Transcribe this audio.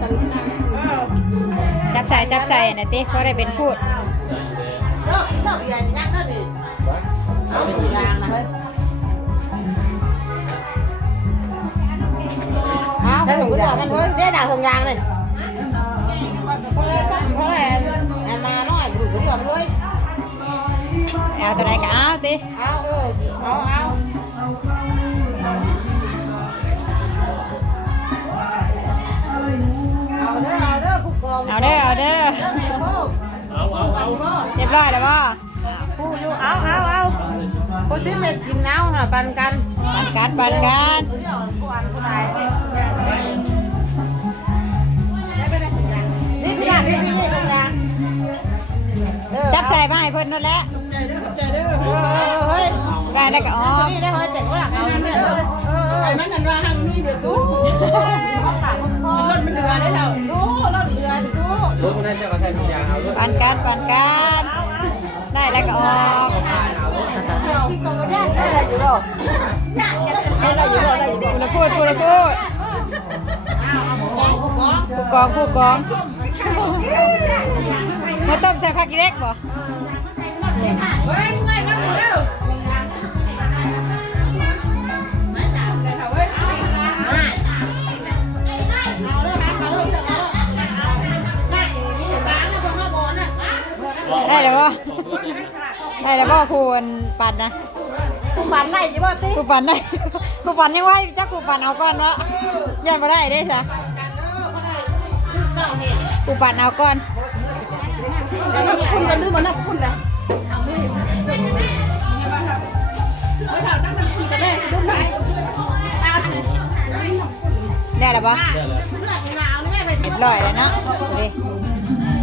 จับใจนะติก็ได้เป็นพูดได้ถุงยางมันเฮ้ยได้ด่างถุงยางเลยเพราะอะไรมาน้อยถุงยางมันเฮ้ยเอาตัวไหนก็เอาติ เอาเด้อผู้กอง เอาเด้อเรียบร้อยแล้วบ่ ผู้อยู่เอาคนที่ไม่กินน้ำน่ะปันกัน ปันกัน นี่พี่ดาพี่ถุงยาง จับใส่มาให้เพิ่นนั่นแหละ เฮ้ย ได้แล้วก็ออก นี่ได้เฮ้ยแต่ว่าเอาเนี่ยเลย มันกันว่าหังนี่เดี๋ยวตู้ มัน รถมันเดือดได้แล้ว ดูรถเรือดู รถมันน่าจะกระแทกทุกอย่างเอารถ ปันกันได้แล้วก็ออก ได้อยู่หรอได้อยู่พูดผู้กองมาต้มใส่ผักอีเล็กบ่ได้แล้วบ่ควรปั่นนะ ผู้ปั่นได้ยี่บ่ติ กูปั่นได้กูปั่นยังไงจักกูปั่นเอาก่อนวะยันมาได้เด้จ้ะกูปั่นเอาก่อน คุณจะลืมมันนะคุณนะได้แล้วบ่ เลือดหนาวนี่แม่ไป เรียบร้อยแล้วเนาะดูดิ